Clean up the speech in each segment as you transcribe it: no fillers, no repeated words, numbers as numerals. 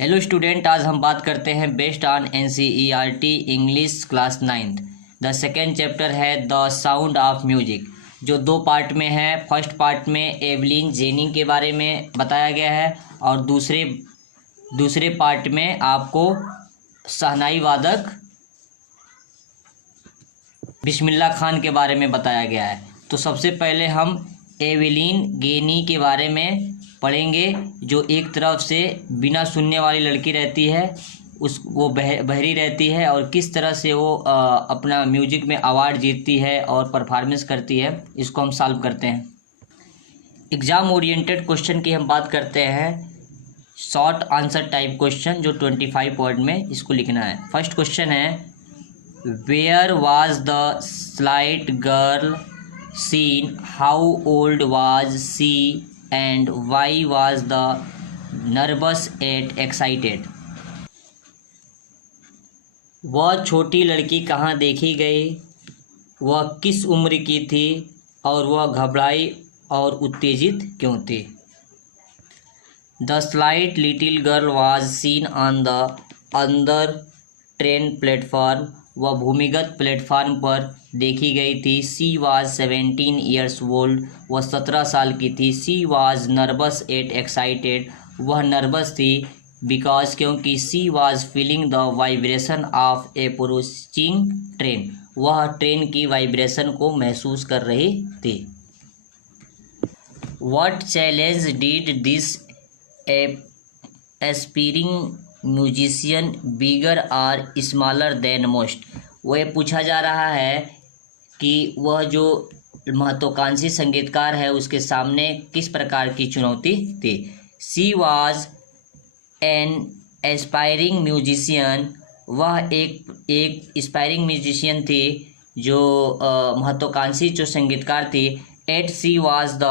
Hello student, आज हम बात करते हैं based on NCERT English class 9th। The second chapter है द साउंड ऑफ म्यूजिक, जो दो पार्ट में है। फर्स्ट पार्ट में एवलिन जेनिंग के बारे में बताया गया है और दूसरे पार्ट में आपको शहनाई वादक बिस्मिल्लाह खान के बारे में बताया गया है। तो सबसे पहले हम एवलिन गेनी के बारे में पढ़ेंगे, जो एक तरफ से बिना सुनने वाली लड़की रहती है, वो बहरी रहती है और किस तरह से वो अपना म्यूजिक में अवार्ड जीतती है और परफॉर्मेंस करती है। इसको हम सॉल्व करते हैं। एग्ज़ाम ओरिएंटेड क्वेश्चन की हम बात करते हैं, शॉर्ट आंसर टाइप क्वेश्चन, जो 25 वर्ड में इसको लिखना है। फर्स्ट क्वेश्चन है, where was the slight girl seen, how old was she and why was the nervous and excited। वह छोटी लड़की कहाँ देखी गई, वह किस उम्र की थी और वह घबराई और उत्तेजित क्यों थी। The slight little girl was seen on the अंदर ट्रेन प्लेटफॉर्म, वह भूमिगत प्लेटफार्म पर देखी गई थी। सी वाज 17 ईयर्स ओल्ड, वह 17 साल की थी। She was nervous at excited, वह नर्वस थी बिकॉज क्योंकि she was feeling the vibration of a approaching train, वह ट्रेन की वाइब्रेशन को महसूस कर रही थी। What challenge did this aspiring musician bigger or smaller than most. वह पूछा जा रहा है कि वह जो महत्वाकांक्षी संगीतकार है उसके सामने किस प्रकार की चुनौती थी। She was an aspiring musician, वह एक एस्पायरिंग म्यूजिशियन थी, जो महत्वाकांक्षी जो संगीतकार थी। At she was the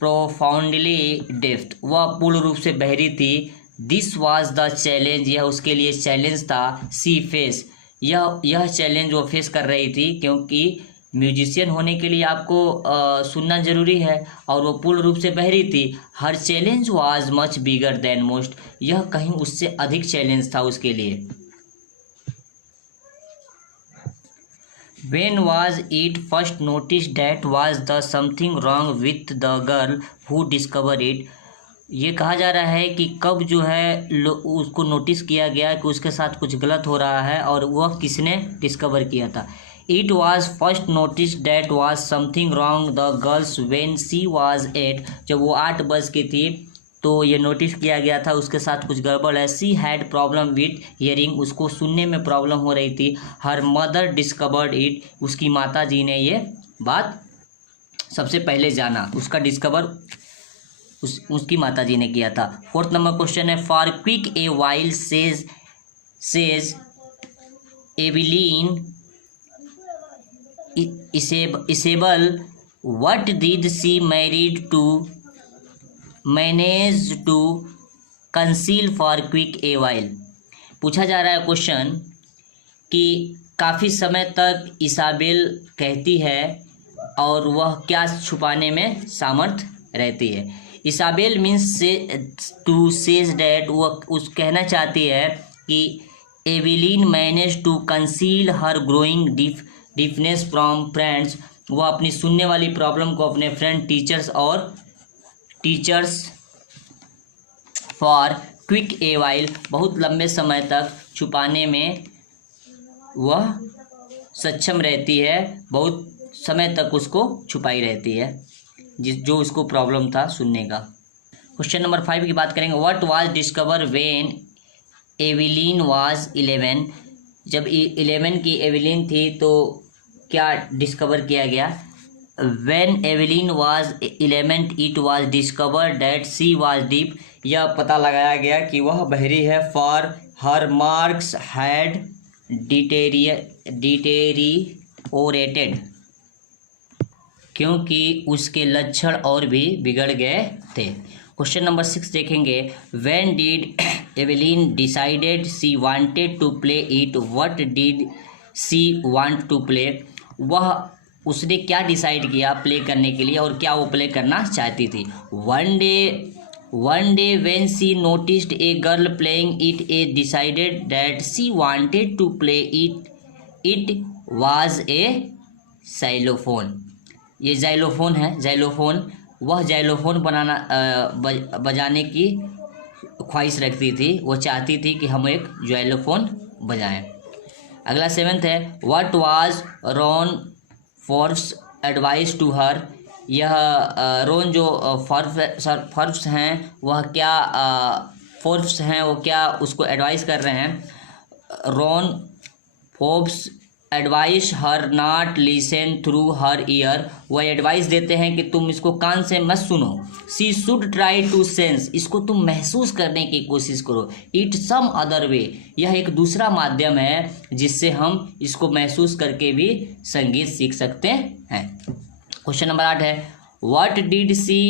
profoundly deaf, वह पूर्ण रूप से बहरी थी। दिस वाज द चैलेंज, यह उसके लिए चैलेंज था। सी फेस, यह चैलेंज वो फेस कर रही थी, क्योंकि म्यूजिशियन होने के लिए आपको सुनना ज़रूरी है और वो पूर्ण रूप से बहरी थी। Her challenge was much bigger than most, यह कहीं उससे अधिक चैलेंज था उसके लिए। When was it first noticed that was the something wrong with the girl who discovered it। ये कहा जा रहा है कि कब जो है उसको नोटिस किया गया कि उसके साथ कुछ गलत हो रहा है और वह किसने डिस्कवर किया था। It was first notice that was something wrong the girls when she was 8, जब वो 8 वर्ष की थी तो ये नोटिस किया गया था उसके साथ कुछ गड़बड़ है। She had problem with hearing, उसको सुनने में प्रॉब्लम हो रही थी। हर मदर डिस्कवर्ड इट, उसकी माता जी ने ये बात सबसे पहले जाना, उसका डिस्कवर उसकी माता जी ने किया था। फोर्थ नंबर क्वेश्चन है, for quick a while says Evelyn Isabel, what did she manage to conceal for quick a while. पूछा जा रहा है क्वेश्चन कि काफ़ी समय तक इसाबेल कहती है और वह क्या छुपाने में सामर्थ रहती है। Isabel means to says that, वह उस कहना चाहती है कि Evelyn manage to conceal her growing deafness from friends, वह अपनी सुनने वाली प्रॉब्लम को अपने friend teachers for quick a while, बहुत लंबे समय तक छुपाने में वह सक्षम रहती है, बहुत समय तक उसको छुपाई रहती है जो उसको प्रॉब्लम था सुनने का। क्वेश्चन नंबर 5 की बात करेंगे, what was discover when Evelyn was 11, जब 11 की एविलीन थी तो क्या डिस्कवर किया गया। When Evelyn was 11 it was discover that she was deep, यह पता लगाया गया कि वह बहरी है। For her marks had deteriorated, क्योंकि उसके लक्षण और भी बिगड़ गए थे। क्वेश्चन नंबर 6 देखेंगे, when did Evelyn decided she wanted to play it, what did she want to play, वह उसने क्या डिसाइड किया प्ले करने के लिए और क्या वो प्ले करना चाहती थी। One day One day when she noticed a girl playing it, a decided that she wanted to play it. It was a xylophone. ये xylophone है, xylophone। वह xylophone बजाने की ख्वाहिश रखती थी, वो चाहती थी कि हम एक xylophone बजाएं। अगला 7th है, What was Ron Forbes advice to her? यह रोन जो फोर्ब्स हैं वह क्या फोर्ब्स हैं वो क्या उसको एडवाइस कर रहे हैं। Ron Forbes advice her not listen through her ear. वह एडवाइस देते हैं कि तुम इसको कान से मत सुनो। She should try to sense, इसको तुम महसूस करने की कोशिश करो। इट सम अदर वे, यह एक दूसरा माध्यम है जिससे हम इसको महसूस करके भी संगीत सीख सकते हैं। क्वेश्चन नंबर 8 है, what did she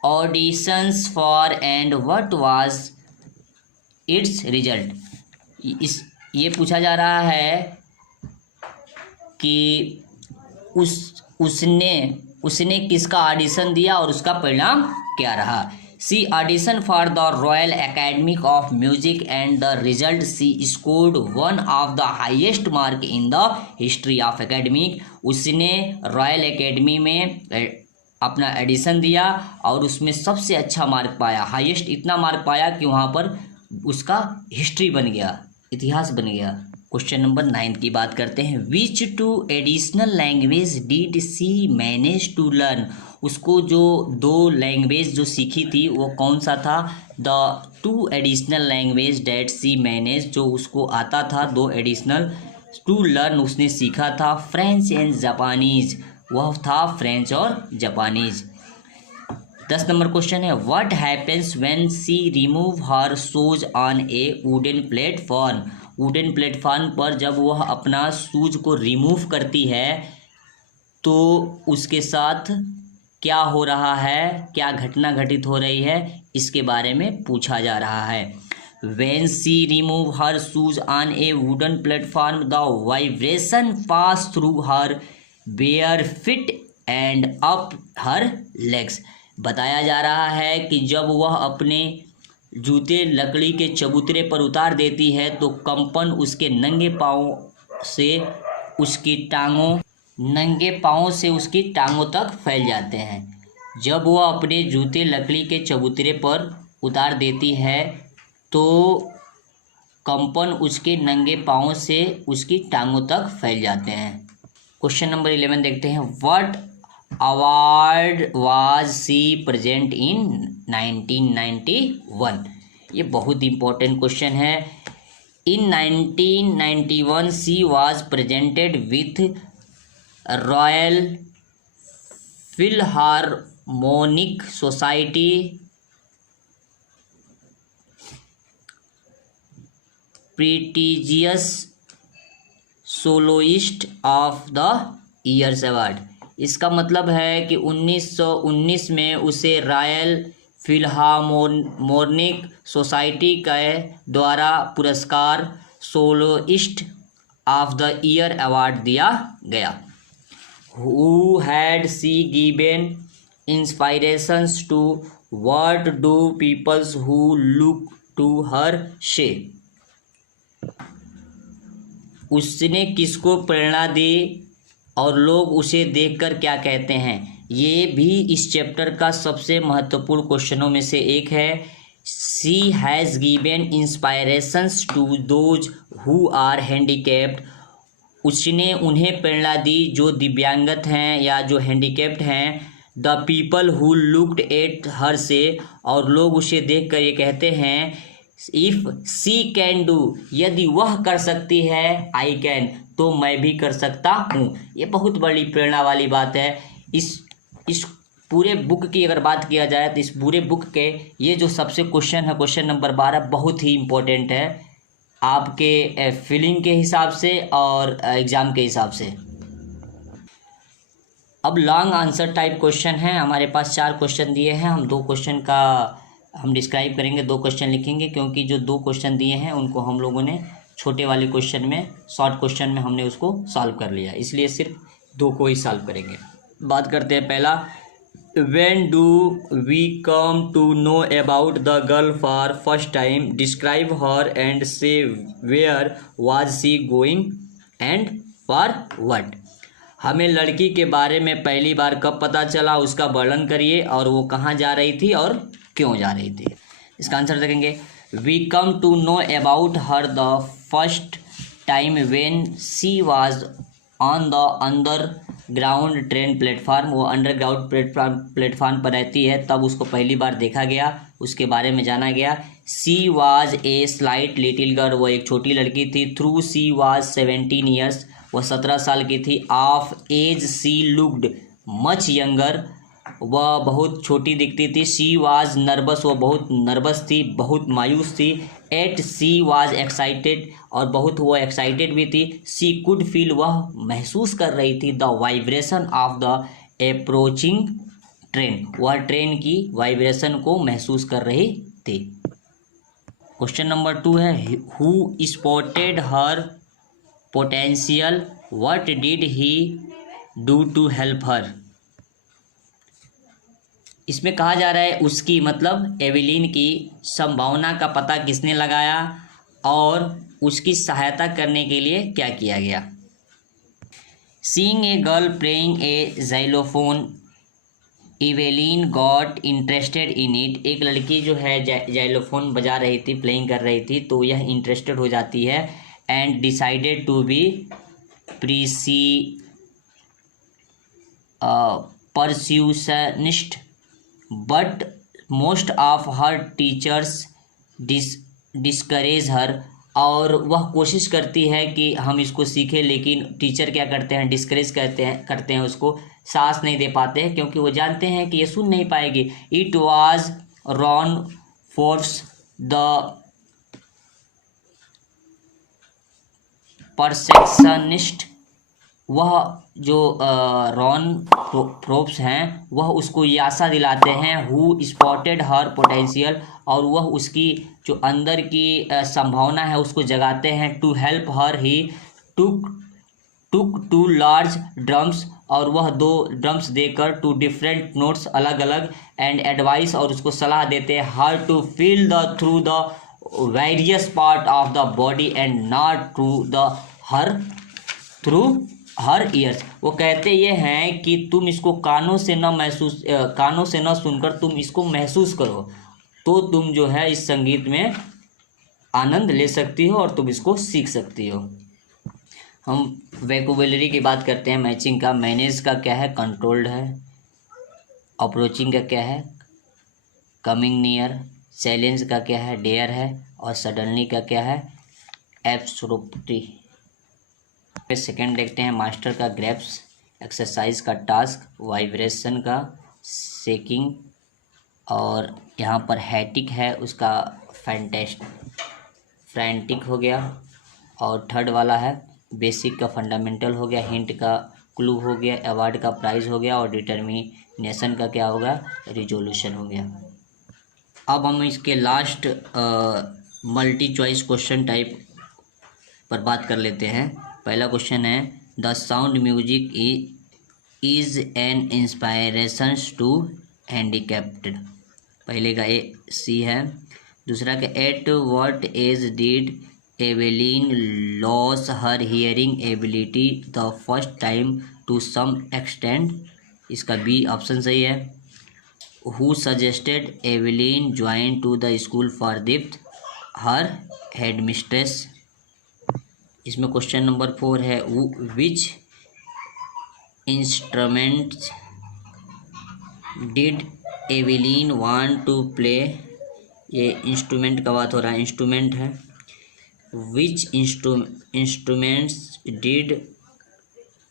auditions for and what was its result. ये पूछा जा रहा है कि उसने किसका ऑडिशन दिया और उसका परिणाम क्या रहा। She audition for the Royal Academy of Music and the result she scored one of the highest mark in the history of academic. उसने रॉयल एकेडमी में अपना एडिशन दिया और उसमें सबसे अच्छा मार्क पाया, हाईएस्ट इतना मार्क पाया कि वहाँ पर उसका हिस्ट्री बन गया, इतिहास बन गया। क्वेश्चन नंबर 9 की बात करते हैं, which two additional language did she manage to learn. उसको जो 2 लैंग्वेज जो सीखी थी वो कौन सा था। The 2 additional language that she manage, जो उसको आता था 2 एडिशनल टू लर्न उसने सीखा था, फ्रेंच एंड जापानीज, वह था फ्रेंच और जापानीज। 10 नंबर क्वेश्चन है, what happens when she remove her shoes on a wooden platform. Wooden platform पर जब वह अपना शूज को रिमूव करती है तो उसके साथ क्या हो रहा है, क्या घटना घटित हो रही है, इसके बारे में पूछा जा रहा है। When she remove her shoes on a wooden platform, the vibration pass through her bare feet and up her legs। बताया जा रहा है कि जब वह अपने जूते लकड़ी के चबूतरे पर उतार देती है तो कंपन उसके नंगे पाँवों से उसकी टांगों तक फैल जाते हैं। जब वह अपने जूते लकड़ी के चबूतरे पर उतार देती है तो कंपन उसके नंगे पाँवों से उसकी टांगों तक फैल जाते हैं। क्वेश्चन नंबर 11 देखते हैं, what award was she present in 1991। ये बहुत इंपॉर्टेंट क्वेश्चन है। In 1991 she was presented with Royal Philharmonic Society prestigious soloist of the years award. इसका मतलब है कि 1919 में उसे रॉयल फिलहार्मोनिक सोसाइटी के द्वारा पुरस्कार soloist of the year award दिया गया। Who had she given inspirations to, what do peoples who look to her say. उसने किसको प्रेरणा दी और लोग उसे देखकर क्या कहते हैं। ये भी इस चैप्टर का सबसे महत्वपूर्ण क्वेश्चनों में से एक है। She has given inspirations to those who are handicapped. उसने उन्हें प्रेरणा दी जो दिव्यांगत हैं या जो हैंडीकैप्ड हैं। The people who looked at her से, और लोग उसे देखकर ये कहते हैं, इफ़ सी कैन डू, यदि वह कर सकती है, आई कैन, तो मैं भी कर सकता हूँ। ये बहुत बड़ी प्रेरणा वाली बात है। इस पूरे बुक की अगर बात किया जाए तो इस पूरे बुक के ये जो सबसे क्वेश्चन है, क्वेश्चन नंबर 12, बहुत ही इम्पोर्टेंट है आपके फीलिंग के हिसाब से और एग्ज़ाम के हिसाब से। अब लॉन्ग आंसर टाइप क्वेश्चन है। हमारे पास 4 क्वेश्चन दिए हैं। हम 2 क्वेश्चन का हम डिस्क्राइब करेंगे, 2 क्वेश्चन लिखेंगे, क्योंकि जो 2 क्वेश्चन दिए हैं उनको हम लोगों ने छोटे वाले क्वेश्चन में, शॉर्ट क्वेश्चन में हमने उसको सॉल्व कर लिया, इसलिए सिर्फ 2 को ही सॉल्व करेंगे। बात करते हैं पहला, When do we come to know about the girl for first time? Describe her and say where was she going and for what? हमें लड़की के बारे में पहली बार कब पता चला, उसका वर्णन करिए और वो कहाँ जा रही थी और क्यों जा रही थी। इसका आंसर देखेंगे, we come to know about her the first time when she was on the underground train platform. वो अंडरग्राउंड प्लेटफार्म पर रहती है, तब उसको पहली बार देखा गया, उसके बारे में जाना गया। She was a slight little girl, वो एक छोटी लड़की थी। थ्रू सी वाज 17 ईयर्स, वह 17 साल की थी। Of age she looked much younger, वह बहुत छोटी दिखती थी। शी वाज नर्वस, वह बहुत नर्वस थी, बहुत मायूस थी। एट शी वाज एक्साइटेड, और बहुत वो एक्साइटेड भी थी। शी कुड फील, वह महसूस कर रही थी the vibration of the approaching train, वह ट्रेन की वाइब्रेशन को महसूस कर रही थी। क्वेश्चन नंबर 2 है, who spotted her potential, what did he do to help her. इसमें कहा जा रहा है उसकी मतलब एवेलिन की संभावना का पता किसने लगाया और उसकी सहायता करने के लिए क्या किया गया। Seeing a girl playing a xylophone, Evelyn got interested in it. एक लड़की जो है जाइलोफोन बजा रही थी, प्लेइंग कर रही थी, तो यह इंटरेस्टेड हो जाती है। And decided to be percussionist, but most of her teachers discourage her. और वह कोशिश करती है कि हम इसको सीखें, लेकिन टीचर क्या करते हैं, डिस्करेज करते हैं उसको, साहस नहीं दे पाते हैं, क्योंकि वो जानते हैं कि ये सुन नहीं पाएगी। It was Ron Forbes the percussionist, वह जो रॉन प्रोप्स हैं वह उसको ये आशा दिलाते हैं। हु स्पॉटेड हर पोटेंशियल, और वह उसकी जो अंदर की संभावना है उसको जगाते हैं। To help her he took 2 large drums, और वह 2 ड्रम्स देकर 2 डिफरेंट नोट्स अलग अलग, एंड एडवाइस, और उसको सलाह देते हैं। Her to feel the through the various part of the body and not through her ears. वो कहते ये हैं कि तुम इसको कानों से न सुनकर तुम इसको महसूस करो, तो तुम जो है इस संगीत में आनंद ले सकती हो और तुम इसको सीख सकती हो। हम वोकैबुलरी की बात करते हैं। मैचिंग का, मैनेज का क्या है, कंट्रोल्ड है। अप्रोचिंग का क्या है, कमिंग नियर। चैलेंज का क्या है, डेयर है। और सडनली का क्या है, एब्सोल्युटली। सेकेंड देखते हैं, मास्टर का ग्रैप्स, एक्सरसाइज का टास्क, वाइब्रेशन का शेकिंग, और यहाँ पर हैटिक है उसका फ्रैंटिक हो गया। और थर्ड वाला है बेसिक का फंडामेंटल हो गया, हिंट का क्लू हो गया, अवार्ड का प्राइज हो गया, और डिटर्मिनेशन का क्या होगा, रिजोल्यूशन हो गया। अब हम इसके last multi choice question type पर बात कर लेते हैं। पहला क्वेश्चन है, the sound music is an inspiration to handicapped. पहले का ए सी है। दूसरा का, at what age did Evelyn lose her hearing ability the first time to some extend. इसका बी ऑप्शन सही है। Who suggested Evelyn join to the school for deaf, her headmistress. इसमें question number 4 है, which instruments did Evelyn want to play. ये instrument का बात हो रहा है, इंस्ट्रूमेंट है। Which instruments did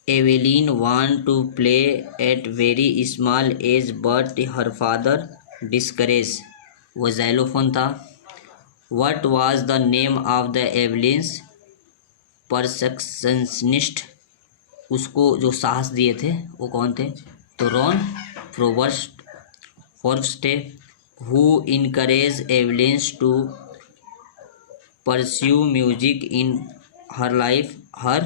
Evelyn want to play at very small age but her father discourage, वो जाइलोफोन था। What was the name of the Evelyn's percussionist, उसको जो साहस दिए थे वो कौन थे, तो Ron Forbes. Who encourage Evelyn's to pursue music in her life, her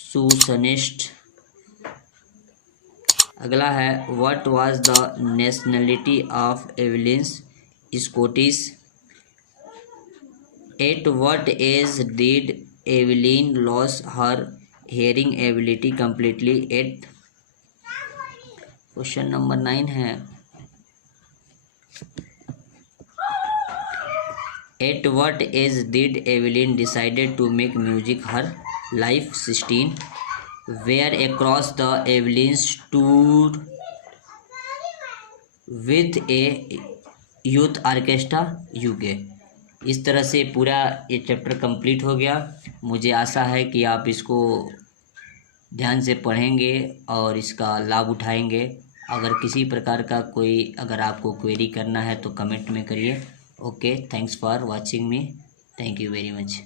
percussionist. अगला है what was the nationality of Evelyn Scottish. At what age did Evelyn loss her hearing ability completely. At question number 9 है at what age did Evelyn decided to make music her life. 16 where across the Evelyn's tour with a youth orchestra UK. इस तरह से पूरा ये chapter complete हो गया। मुझे आशा है कि आप इसको ध्यान से पढ़ेंगे और इसका लाभ उठाएंगे। अगर किसी प्रकार का अगर आपको क्वेरी करना है तो कमेंट में करिए। Okay, thanks for watching me. Thank you very much.